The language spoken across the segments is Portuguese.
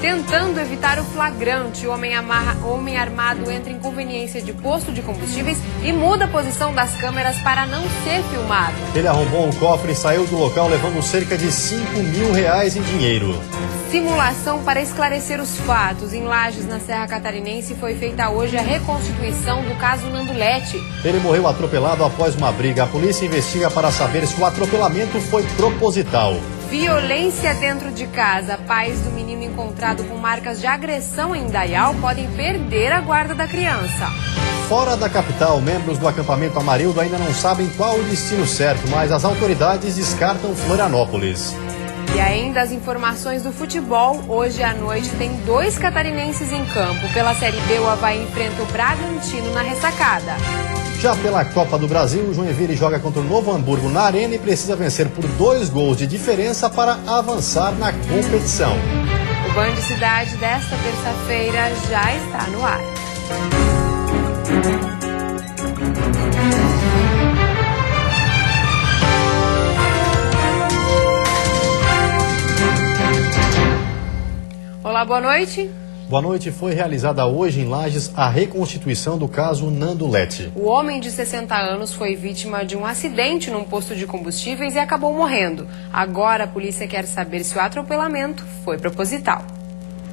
Tentando evitar o flagrante, o homem armado entra em conveniência de posto de combustíveis e muda a posição das câmeras para não ser filmado. Ele arrombou um cofre e saiu do local levando cerca de R$5.000 em dinheiro. Simulação para esclarecer os fatos. Em Lages, na Serra Catarinense, foi feita hoje a reconstituição do caso Nandulete. Ele morreu atropelado após uma briga. A polícia investiga para saber se o atropelamento foi proposital. Violência dentro de casa. Pais do menino encontrado com marcas de agressão em Indaial podem perder a guarda da criança. Fora da capital, membros do acampamento Amarildo ainda não sabem qual o destino certo, mas as autoridades descartam Florianópolis. E ainda as informações do futebol. Hoje à noite tem 2 catarinenses em campo. Pela Série B, o Avaí enfrenta o Bragantino na ressacada. Já pela Copa do Brasil, o Joinville joga contra o Novo Hamburgo na Arena e precisa vencer por 2 gols de diferença para avançar na competição. O Band Cidade desta terça-feira já está no ar. Olá, boa noite. Boa noite. Foi realizada hoje em Lages a reconstituição do caso Nandulete. O homem de 60 anos foi vítima de um acidente num posto de combustíveis e acabou morrendo. Agora a polícia quer saber se o atropelamento foi proposital.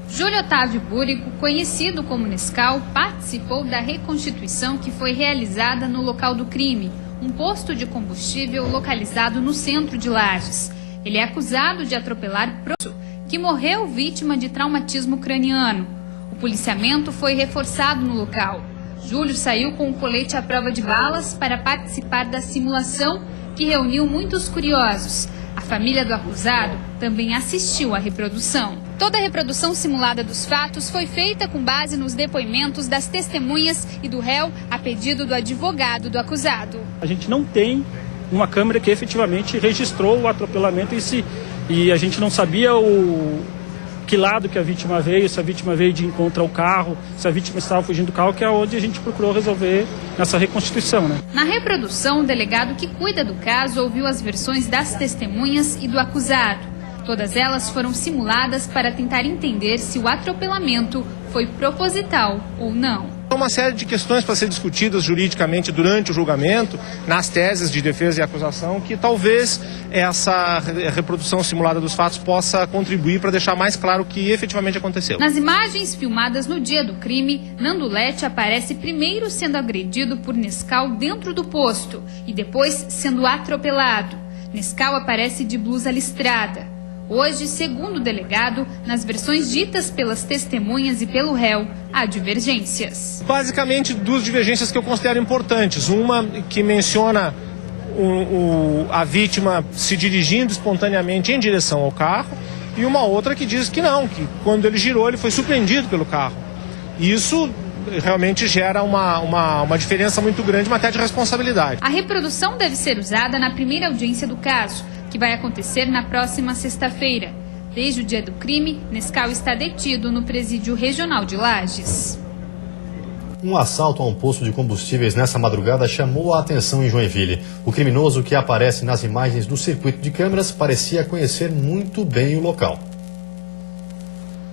Júlio Otávio Búrico, conhecido como Nescau, participou da reconstituição que foi realizada no local do crime, um posto de combustível localizado no centro de Lages. Ele é acusado de atropelar que morreu vítima de traumatismo craniano. O policiamento foi reforçado no local. Júlio saiu com o colete à prova de balas para participar da simulação que reuniu muitos curiosos. A família do acusado também assistiu à reprodução. Toda a reprodução simulada dos fatos foi feita com base nos depoimentos das testemunhas e do réu a pedido do advogado do acusado. A gente não tem uma câmera que efetivamente registrou o atropelamento em si. E a gente não sabia que lado que a vítima veio, se a vítima veio de encontro ao carro, se a vítima estava fugindo do carro, que é onde a gente procurou resolver nessa reconstituição, né? Na reprodução, o delegado que cuida do caso ouviu as versões das testemunhas e do acusado. Todas elas foram simuladas para tentar entender se o atropelamento foi proposital ou não. Há uma série de questões para ser discutidas juridicamente durante o julgamento, nas teses de defesa e acusação, que talvez essa reprodução simulada dos fatos possa contribuir para deixar mais claro o que efetivamente aconteceu. Nas imagens filmadas no dia do crime, Nandulete aparece primeiro sendo agredido por Nescau dentro do posto e depois sendo atropelado. Nescau aparece de blusa listrada. Hoje, segundo o delegado, nas versões ditas pelas testemunhas e pelo réu, há divergências. Basicamente, 2 divergências que eu considero importantes. Uma que menciona a vítima se dirigindo espontaneamente em direção ao carro e uma outra que diz que não, que quando ele girou ele foi surpreendido pelo carro. Isso realmente gera uma diferença muito grande em matéria de responsabilidade. A reprodução deve ser usada na primeira audiência do caso, que vai acontecer na próxima sexta-feira. Desde o dia do crime, Nescau está detido no presídio regional de Lages. Um assalto a um posto de combustíveis nessa madrugada chamou a atenção em Joinville. O criminoso que aparece nas imagens do circuito de câmeras parecia conhecer muito bem o local.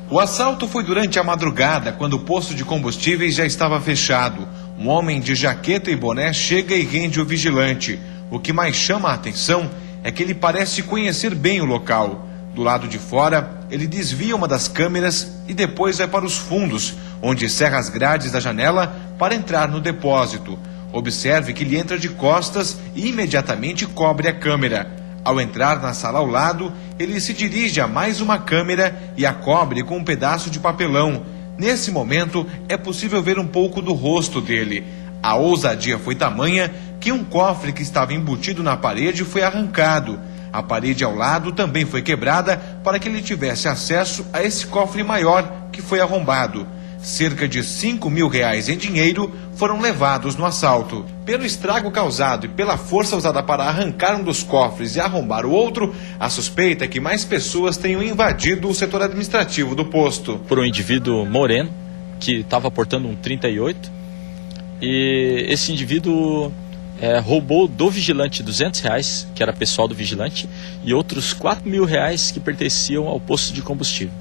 O assalto foi durante a madrugada, quando o posto de combustíveis já estava fechado. Um homem de jaqueta e boné chega e rende o vigilante. O que mais chama a atenção é que ele parece conhecer bem o local. Do lado de fora, ele desvia uma das câmeras e depois vai para os fundos, onde cerra as grades da janela para entrar no depósito. Observe que ele entra de costas e imediatamente cobre a câmera. Ao entrar na sala ao lado, ele se dirige a mais uma câmera e a cobre com um pedaço de papelão. Nesse momento, é possível ver um pouco do rosto dele. A ousadia foi tamanha que um cofre que estava embutido na parede foi arrancado. A parede ao lado também foi quebrada para que ele tivesse acesso a esse cofre maior que foi arrombado. Cerca de R$5.000 em dinheiro foram levados no assalto. Pelo estrago causado e pela força usada para arrancar um dos cofres e arrombar o outro, a suspeita é que mais pessoas tenham invadido o setor administrativo do posto. Por um indivíduo moreno, que estava portando um 38, e esse indivíduo roubou do vigilante R$200, que era pessoal do vigilante, e outros R$4.000 que pertenciam ao posto de combustível.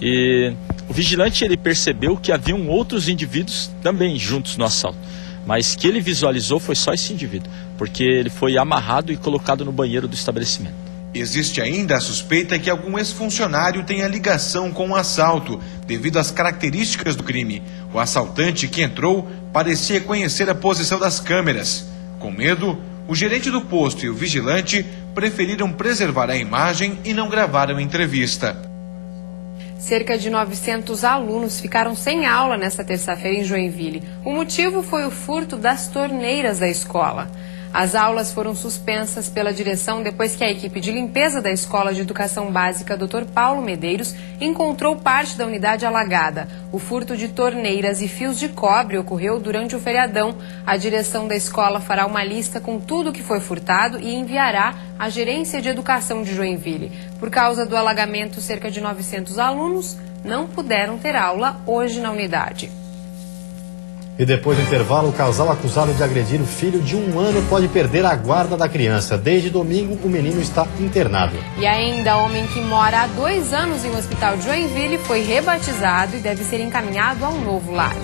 E o vigilante ele percebeu que haviam outros indivíduos também juntos no assalto, mas que ele visualizou foi só esse indivíduo, porque ele foi amarrado e colocado no banheiro do estabelecimento. Existe ainda a suspeita que algum ex-funcionário tenha ligação com o assalto, devido às características do crime. O assaltante que entrou parecia conhecer a posição das câmeras. Com medo, o gerente do posto e o vigilante preferiram preservar a imagem e não gravaram a entrevista. Cerca de 900 alunos ficaram sem aula nesta terça-feira em Joinville. O motivo foi o furto das torneiras da escola. As aulas foram suspensas pela direção depois que a equipe de limpeza da Escola de Educação Básica Dr. Paulo Medeiros encontrou parte da unidade alagada. O furto de torneiras e fios de cobre ocorreu durante o feriadão. A direção da escola fará uma lista com tudo que foi furtado e enviará à Gerência de Educação de Joinville. Por causa do alagamento, cerca de 900 alunos não puderam ter aula hoje na unidade. E depois do intervalo, o casal acusado de agredir o filho de 1 ano pode perder a guarda da criança. Desde domingo, o menino está internado. E ainda, homem que mora há 2 anos em um hospital de Joinville foi rebatizado e deve ser encaminhado a um novo lar.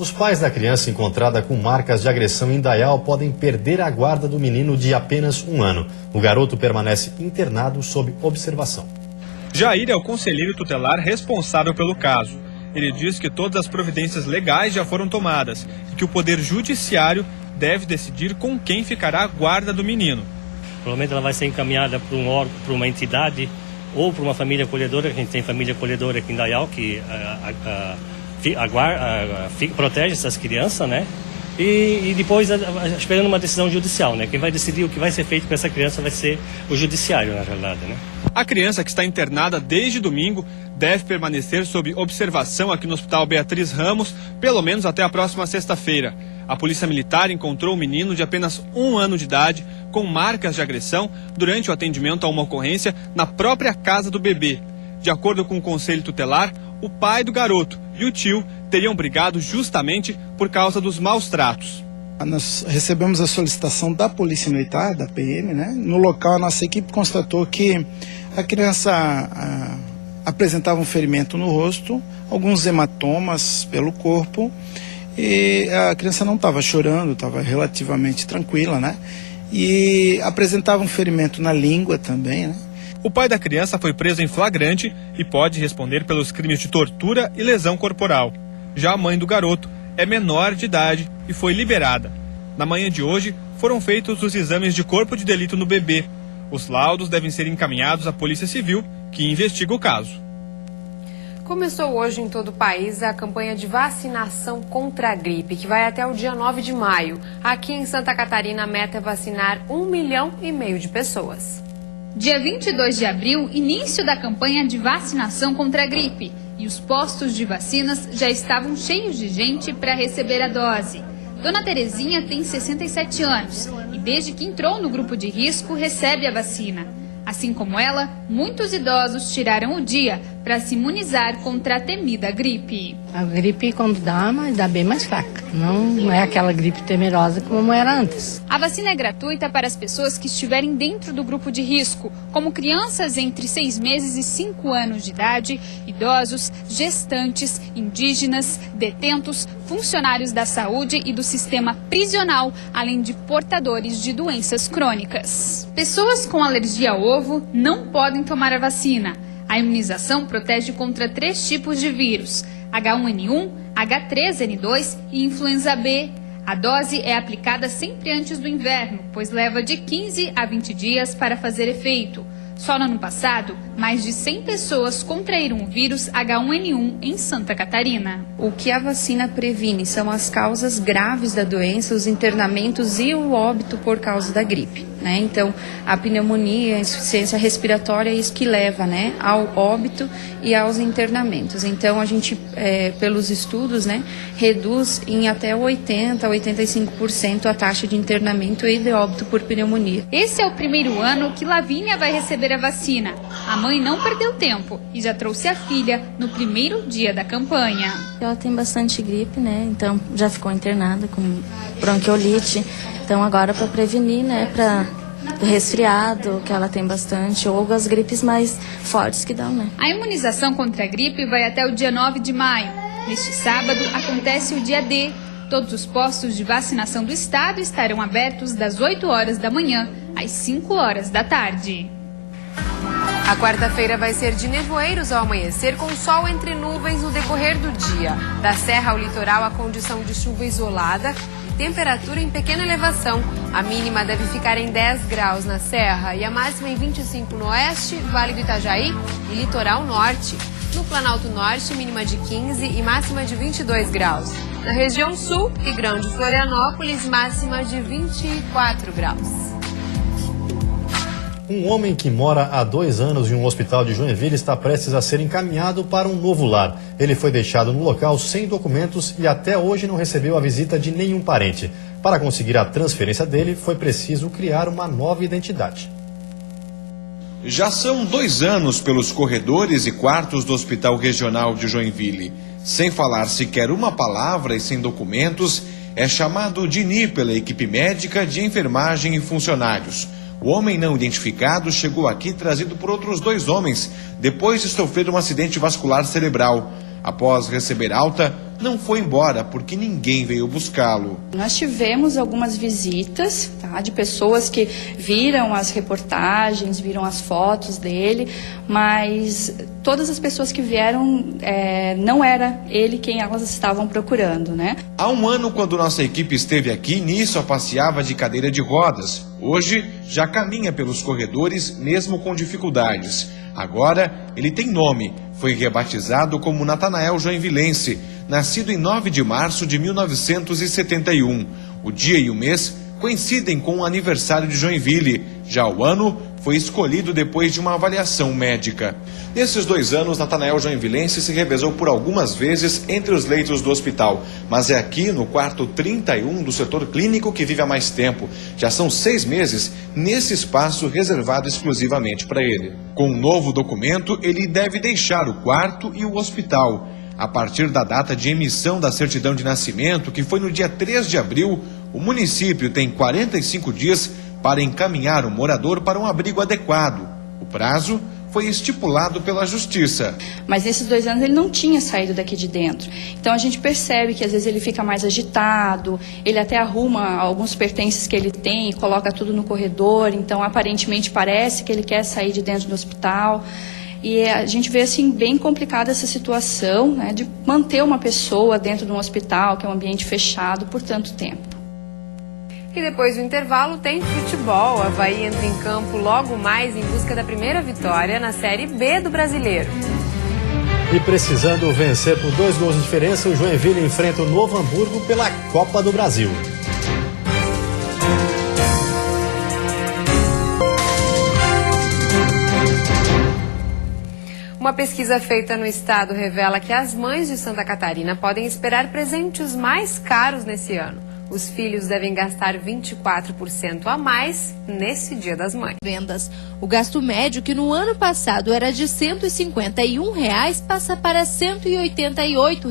Os pais da criança encontrada com marcas de agressão em Indaial podem perder a guarda do menino de apenas 1 ano. O garoto permanece internado sob observação. Jair é o conselheiro tutelar responsável pelo caso. Ele diz que todas as providências legais já foram tomadas e que o Poder Judiciário deve decidir com quem ficará a guarda do menino. Provavelmente ela vai ser encaminhada para um órgão, para uma entidade ou para uma família acolhedora. A gente tem família acolhedora aqui em Indaial que protege essas crianças, né? E depois esperando uma decisão judicial, né? Quem vai decidir o que vai ser feito com essa criança vai ser o judiciário, na verdade, né? A criança, que está internada desde domingo, deve permanecer sob observação aqui no Hospital Beatriz Ramos, pelo menos até a próxima sexta-feira. A Polícia Militar encontrou um menino de apenas 1 ano de idade com marcas de agressão durante o atendimento a uma ocorrência na própria casa do bebê. De acordo com o Conselho Tutelar, o pai do garoto e o tio teriam brigado justamente por causa dos maus tratos. Nós recebemos a solicitação da Polícia Militar, da PM, né? No local, a nossa equipe constatou que a criança apresentava um ferimento no rosto, alguns hematomas pelo corpo, e a criança não estava chorando, estava relativamente tranquila, né? E apresentava um ferimento na língua também, né? O pai da criança foi preso em flagrante e pode responder pelos crimes de tortura e lesão corporal. Já a mãe do garoto é menor de idade e foi liberada. Na manhã de hoje, foram feitos os exames de corpo de delito no bebê. Os laudos devem ser encaminhados à Polícia Civil, que investiga o caso. Começou hoje em todo o país a campanha de vacinação contra a gripe, que vai até o dia 9 de maio. Aqui em Santa Catarina, a meta é vacinar 1,5 milhão de pessoas. Dia 22 de abril, início da campanha de vacinação contra a gripe. E os postos de vacinas já estavam cheios de gente para receber a dose. Dona Terezinha tem 67 anos e desde que entrou no grupo de risco recebe a vacina. Assim como ela, muitos idosos tiraram o dia para se imunizar contra a temida gripe. A gripe, quando dá, mas dá bem mais fraca. Não é aquela gripe temerosa como era antes. A vacina é gratuita para as pessoas que estiverem dentro do grupo de risco, como crianças entre 6 meses e 5 anos de idade, idosos, gestantes, indígenas, detentos, funcionários da saúde e do sistema prisional, além de portadores de doenças crônicas. Pessoas com alergia ao ovo não podem tomar a vacina. A imunização protege contra 3 tipos de vírus: H1N1, H3N2 e influenza B. A dose é aplicada sempre antes do inverno, pois leva de 15 a 20 dias para fazer efeito. Só no ano passado, mais de 100 pessoas contraíram o vírus H1N1 em Santa Catarina. O que a vacina previne são as causas graves da doença, os internamentos e o óbito por causa da gripe, né? Então, a pneumonia, a insuficiência respiratória é isso que leva, né, ao óbito e aos internamentos. Então, a gente, pelos estudos, né, reduz em até 80% a 85% a taxa de internamento e de óbito por pneumonia. Esse é o primeiro ano que Lavínia vai receber a vacina. A mãe mãe não perdeu tempo e já trouxe a filha no primeiro dia da campanha. Ela tem bastante gripe, né? Então já ficou internada com bronquiolite. Então agora para prevenir, né? Para resfriado, que ela tem bastante, ou as gripes mais fortes que dão, né? A imunização contra a gripe vai até o dia 9 de maio. Neste sábado acontece o dia D. Todos os postos de vacinação do estado estarão abertos das 8 horas da manhã às 5 horas da tarde. A quarta-feira vai ser de nevoeiros ao amanhecer, com sol entre nuvens no decorrer do dia. Da serra ao litoral, a condição de chuva isolada e temperatura em pequena elevação. A mínima deve ficar em 10 graus na serra e a máxima em 25 no oeste, Vale do Itajaí e litoral norte. No Planalto Norte, mínima de 15 e máxima de 22 graus. Na região sul, Rio Grande e Florianópolis, máxima de 24 graus. Um homem que mora há 2 anos em um hospital de Joinville está prestes a ser encaminhado para um novo lar. Ele foi deixado no local sem documentos e até hoje não recebeu a visita de nenhum parente. Para conseguir a transferência dele, foi preciso criar uma nova identidade. Já são 2 anos pelos corredores e quartos do Hospital Regional de Joinville. Sem falar sequer uma palavra e sem documentos, é chamado Dini pela equipe médica, de enfermagem e funcionários. O homem não identificado chegou aqui trazido por outros 2 homens, depois de sofrer um acidente vascular cerebral. Após receber alta, não foi embora porque ninguém veio buscá-lo. Nós tivemos algumas visitas, tá, de pessoas que viram as reportagens, viram as fotos dele, mas todas as pessoas que vieram, não era ele quem elas estavam procurando, né? Há 1 ano, quando nossa equipe esteve aqui, Nisso passeava de cadeira de rodas. Hoje, já caminha pelos corredores, mesmo com dificuldades. Agora, ele tem nome. Foi rebatizado como Natanael Joinvilense, nascido em 9 de março de 1971. O dia e o mês coincidem com o aniversário de Joinville. Já o ano foi escolhido depois de uma avaliação médica. Nesses 2 anos, Natanael Joinvilense se revezou por algumas vezes entre os leitos do hospital, mas é aqui no quarto 31 do setor clínico que vive há mais tempo. Já são 6 meses nesse espaço reservado exclusivamente para ele. Com um novo documento, ele deve deixar o quarto e o hospital. A partir da data de emissão da certidão de nascimento, que foi no dia 3 de abril, o município tem 45 dias para encaminhar o morador para um abrigo adequado. O prazo foi estipulado pela Justiça. Mas nesses 2 anos ele não tinha saído daqui de dentro. Então a gente percebe que às vezes ele fica mais agitado, ele até arruma alguns pertences que ele tem e coloca tudo no corredor, então aparentemente parece que ele quer sair de dentro do hospital. E a gente vê assim bem complicada essa situação, né, de manter uma pessoa dentro de um hospital, que é um ambiente fechado, por tanto tempo. E depois do intervalo tem futebol. O Avaí entra em campo logo mais em busca da primeira vitória na Série B do Brasileiro. E precisando vencer por 2 gols de diferença, o Joinville enfrenta o Novo Hamburgo pela Copa do Brasil. Uma pesquisa feita no estado revela que as mães de Santa Catarina podem esperar presentes mais caros nesse ano. Os filhos devem gastar 24% a mais nesse Dia das Mães. Vendas. O gasto médio, que no ano passado era de R$ 151, passa para R$ 188.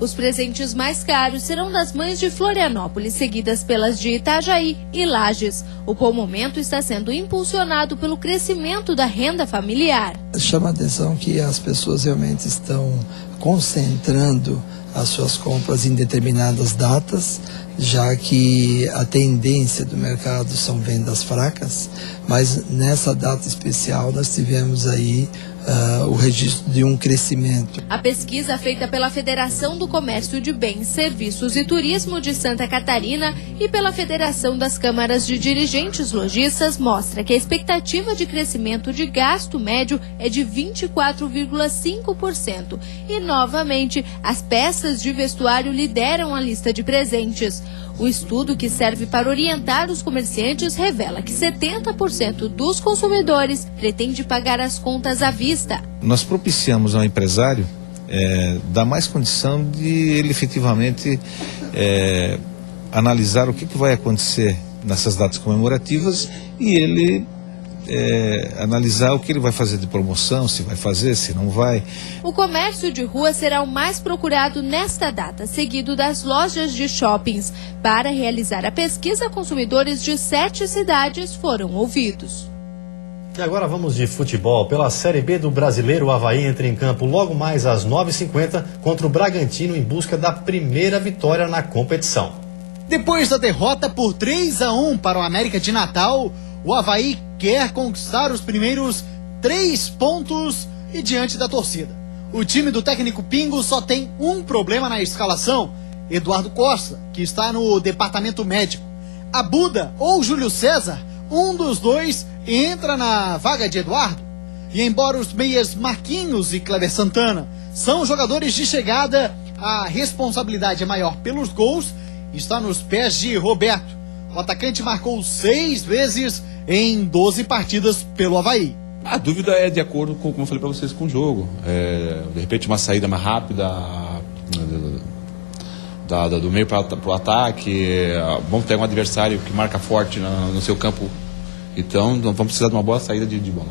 Os presentes mais caros serão das mães de Florianópolis, seguidas pelas de Itajaí e Lages. O bom momento está sendo impulsionado pelo crescimento da renda familiar. Chama a atenção que as pessoas realmente estão concentrando as suas compras em determinadas datas, já que a tendência do mercado são vendas fracas, mas nessa data especial nós tivemos aí o registro de um crescimento. A pesquisa feita pela Federação do Comércio de Bens, Serviços e Turismo de Santa Catarina e pela Federação das Câmaras de Dirigentes Lojistas mostra que a expectativa de crescimento de gasto médio é de 24,5%. E, novamente, as peças de vestuário lideram a lista de presentes. O estudo, que serve para orientar os comerciantes, revela que 70% dos consumidores pretende pagar as contas à vista. Nós propiciamos ao empresário dar mais condição de ele efetivamente analisar o que vai acontecer nessas datas comemorativas e ele analisar o que ele vai fazer de promoção, se vai fazer, se não vai. O comércio de rua será o mais procurado nesta data, seguido das lojas de shoppings. Para realizar a pesquisa, consumidores de 7 cidades foram ouvidos. E agora vamos de futebol. Pela Série B do Brasileiro, o Avaí entra em campo logo mais às 9h50 contra o Bragantino em busca da primeira vitória na competição. Depois da derrota por 3-1 para o América de Natal, o Avaí quer conquistar os primeiros 3 pontos e diante da torcida. O time do técnico Pingo só tem um problema na escalação: Eduardo Costa, que está no departamento médico. A Buda ou Júlio César, um dos dois, entra na vaga de Eduardo. E embora os meias Marquinhos e Kleber Santana são jogadores de chegada, a responsabilidade é maior pelos gols e está nos pés de Roberto. O atacante marcou 6 vezes em 12 partidas pelo Avaí. A dúvida é de acordo com, como eu falei para vocês, com o jogo. De repente uma saída mais rápida do meio para o ataque. Vamos ter um adversário que marca forte no seu campo. Então vamos precisar de uma boa saída de bola.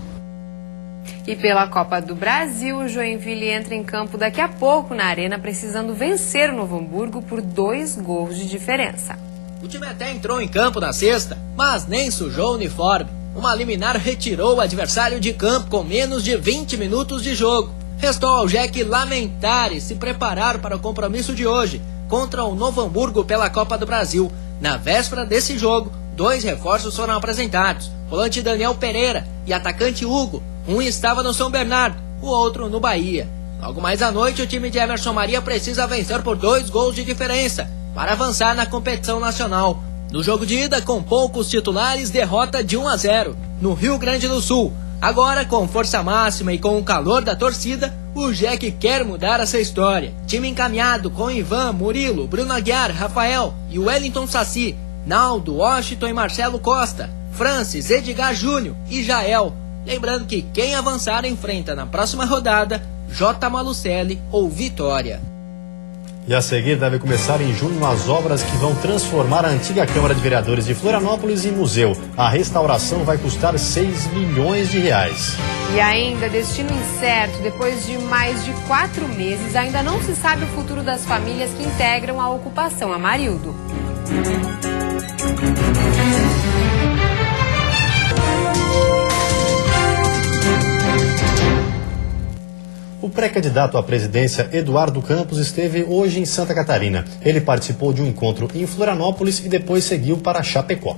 E pela Copa do Brasil, o Joinville entra em campo daqui a pouco na Arena, precisando vencer o Novo Hamburgo por 2 gols de diferença. O time até entrou em campo na sexta, mas nem sujou o uniforme. Uma liminar retirou o adversário de campo com menos de 20 minutos de jogo. Restou ao Jack lamentar e se preparar para o compromisso de hoje contra o Novo Hamburgo pela Copa do Brasil. Na véspera desse jogo, 2 reforços foram apresentados: volante Daniel Pereira e atacante Hugo. Um estava no São Bernardo, o outro no Bahia. Logo mais à noite, o time de Everson Maria precisa vencer por 2 gols de diferença para avançar na competição nacional. No jogo de ida, com poucos titulares, derrota de 1-0 no Rio Grande do Sul. Agora, com força máxima e com o calor da torcida, o Jack quer mudar essa história. Time encaminhado com Ivan, Murilo, Bruno Aguiar, Rafael e Wellington Saci, Naldo, Washington e Marcelo Costa, Francis, Edgar Júnior e Jael. Lembrando que quem avançar enfrenta na próxima rodada J. Malucelli ou Vitória. E a seguir deve começar em junho as obras que vão transformar a antiga Câmara de Vereadores de Florianópolis em museu. A restauração vai custar 6 milhões de reais. E ainda, destino incerto, depois de mais de 4 meses, ainda não se sabe o futuro das famílias que integram a ocupação Amarildo. O pré-candidato à presidência Eduardo Campos esteve hoje em Santa Catarina. Ele participou de um encontro em Florianópolis e depois seguiu para Chapecó.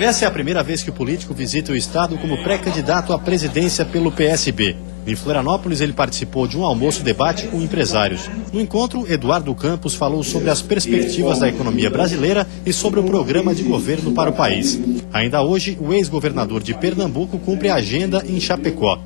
Essa é a primeira vez que o político visita o estado como pré-candidato à presidência pelo PSB. Em Florianópolis, ele participou de um almoço-debate com empresários. No encontro, Eduardo Campos falou sobre as perspectivas da economia brasileira e sobre o programa de governo para o país. Ainda hoje, o ex-governador de Pernambuco cumpre a agenda em Chapecó.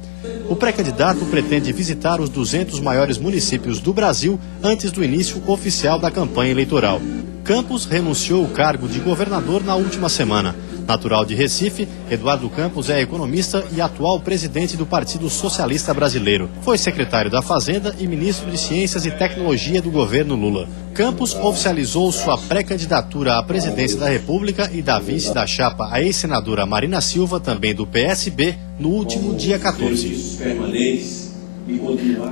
O pré-candidato pretende visitar os 200 maiores municípios do Brasil antes do início oficial da campanha eleitoral. Campos renunciou ao cargo de governador na última semana. Natural de Recife, Eduardo Campos é economista e atual presidente do Partido Socialista Brasileiro. Foi secretário da Fazenda e ministro de Ciências e Tecnologia do governo Lula. Campos oficializou sua pré-candidatura à presidência da República e da vice da chapa a ex-senadora Marina Silva, também do PSB, no último dia 14.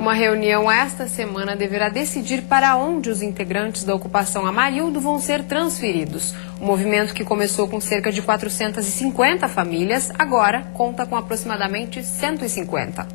Uma reunião esta semana deverá decidir para onde os integrantes da ocupação Amarildo vão ser transferidos. O movimento, que começou com cerca de 450 famílias, agora conta com aproximadamente 150.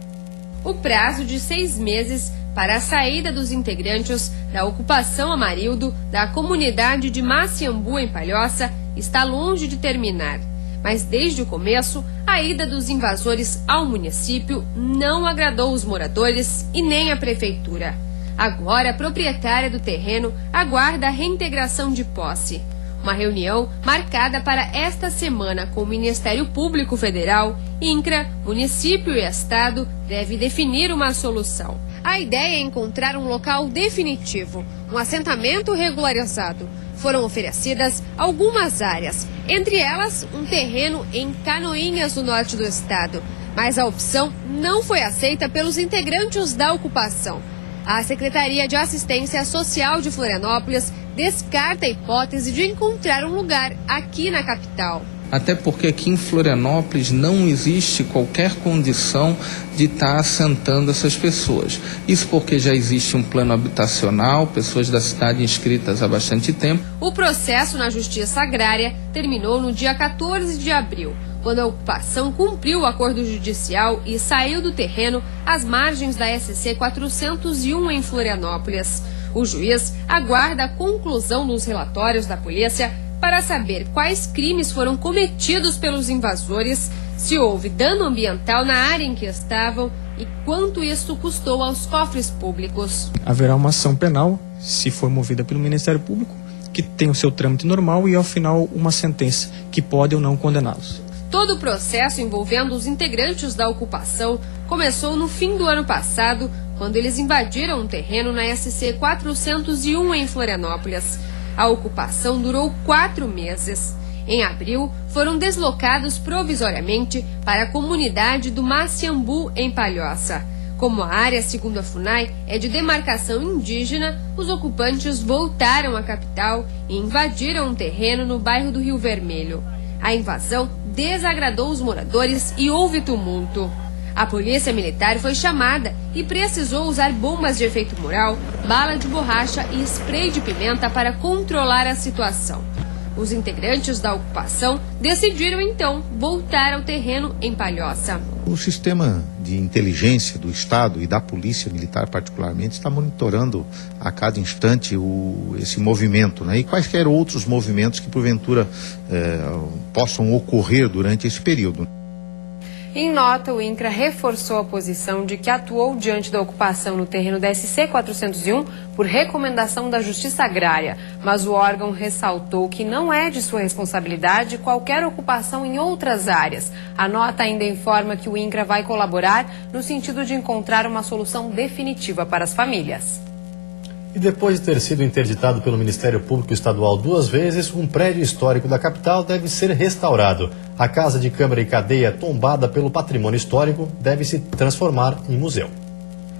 O prazo de 6 meses para a saída dos integrantes da ocupação Amarildo da comunidade de Maciambu, em Palhoça, está longe de terminar. Mas desde o começo, a ida dos invasores ao município não agradou os moradores e nem a prefeitura. Agora, a proprietária do terreno aguarda a reintegração de posse. Uma reunião marcada para esta semana com o Ministério Público Federal, INCRA, município e estado deve definir uma solução. A ideia é encontrar um local definitivo, um assentamento regularizado. Foram oferecidas algumas áreas, entre elas um terreno em Canoinhas, no norte do estado. Mas a opção não foi aceita pelos integrantes da ocupação. A Secretaria de Assistência Social de Florianópolis descarta a hipótese de encontrar um lugar aqui na capital. até porque aqui em Florianópolis não existe qualquer condição de estar assentando essas pessoas. Isso porque já existe um plano habitacional, pessoas da cidade inscritas há bastante tempo. O processo na Justiça Agrária terminou no dia 14 de abril, quando a ocupação cumpriu o acordo judicial e saiu do terreno às margens da SC 401 em Florianópolis. O juiz aguarda a conclusão dos relatórios da polícia para saber quais crimes foram cometidos pelos invasores, se houve dano ambiental na área em que estavam e quanto isso custou aos cofres públicos. Haverá uma ação penal, se for movida pelo Ministério Público, que tem o seu trâmite normal e, ao final, uma sentença que pode ou não condená-los. Todo o processo envolvendo os integrantes da ocupação começou no fim do ano passado, quando eles invadiram um terreno na SC 401 em Florianópolis. A ocupação durou 4 meses. Em abril, foram deslocados provisoriamente para a comunidade do Maciambu, em Palhoça. Como a área, segundo a FUNAI, é de demarcação indígena, os ocupantes voltaram à capital e invadiram um terreno no bairro do Rio Vermelho. A invasão desagradou os moradores e houve tumulto. A polícia militar foi chamada e precisou usar bombas de efeito moral, bala de borracha e spray de pimenta para controlar a situação. Os integrantes da ocupação decidiram então voltar ao terreno em Palhoça. O sistema de inteligência do Estado e da Polícia Militar particularmente está monitorando a cada instante esse movimento, né? E quaisquer outros movimentos que porventura possam ocorrer durante esse período. Em nota, o INCRA reforçou a posição de que atuou diante da ocupação no terreno da SC 401 por recomendação da Justiça Agrária, mas o órgão ressaltou que não é de sua responsabilidade qualquer ocupação em outras áreas. A nota ainda informa que o INCRA vai colaborar no sentido de encontrar uma solução definitiva para as famílias. E depois de ter sido interditado pelo Ministério Público Estadual 2 vezes, um prédio histórico da capital deve ser restaurado. A Casa de Câmara e Cadeia, tombada pelo patrimônio histórico, deve se transformar em museu.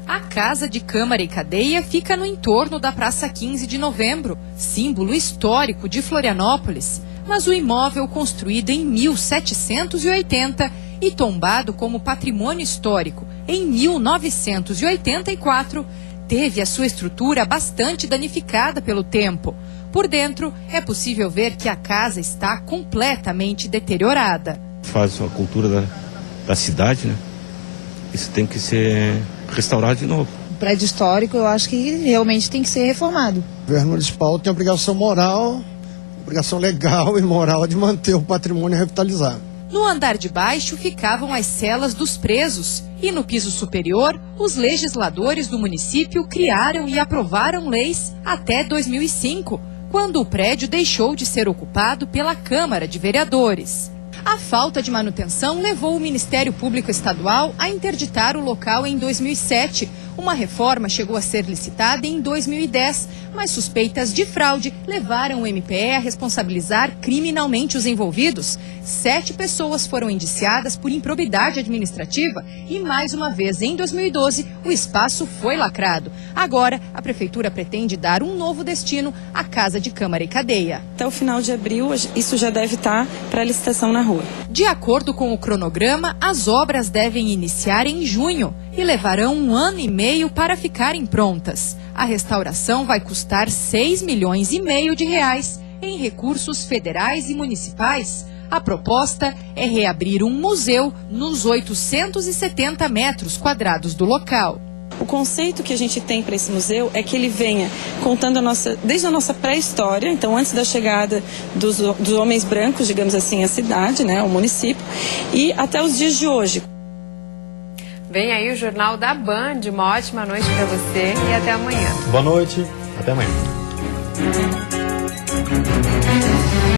A Casa de Câmara e Cadeia fica no entorno da Praça 15 de Novembro, símbolo histórico de Florianópolis. Mas o imóvel, construído em 1780 e tombado como patrimônio histórico em 1984, teve a sua estrutura bastante danificada pelo tempo. Por dentro, é possível ver que a casa está completamente deteriorada. Faz a cultura da cidade, né? Isso tem que ser restaurado de novo. O prédio histórico, eu acho que realmente tem que ser reformado. O governo municipal tem a obrigação moral, obrigação legal e moral de manter o patrimônio revitalizado. No andar de baixo ficavam as celas dos presos e no piso superior, os legisladores do município criaram e aprovaram leis até 2005, quando o prédio deixou de ser ocupado pela Câmara de Vereadores. A falta de manutenção levou o Ministério Público Estadual a interditar o local em 2007. Uma reforma chegou a ser licitada em 2010, mas suspeitas de fraude levaram o MPE a responsabilizar criminalmente os envolvidos. 7 pessoas foram indiciadas por improbidade administrativa e, mais uma vez, em 2012, o espaço foi lacrado. Agora, a Prefeitura pretende dar um novo destino à Casa de Câmara e Cadeia. Até o final de abril, isso já deve estar para licitação na rua. De acordo com o cronograma, as obras devem iniciar em junho e levarão 1 ano e meio para ficarem prontas. A restauração vai custar R$6,5 milhões de reais em recursos federais e municipais. A proposta é reabrir um museu nos 870 metros quadrados do local. O conceito que a gente tem para esse museu é que ele venha contando desde a nossa pré-história, então antes da chegada dos homens brancos, digamos assim, à cidade, né, ao município, e até os dias de hoje. Vem aí o Jornal da Band. Uma ótima noite para você e até amanhã. Boa noite, até amanhã.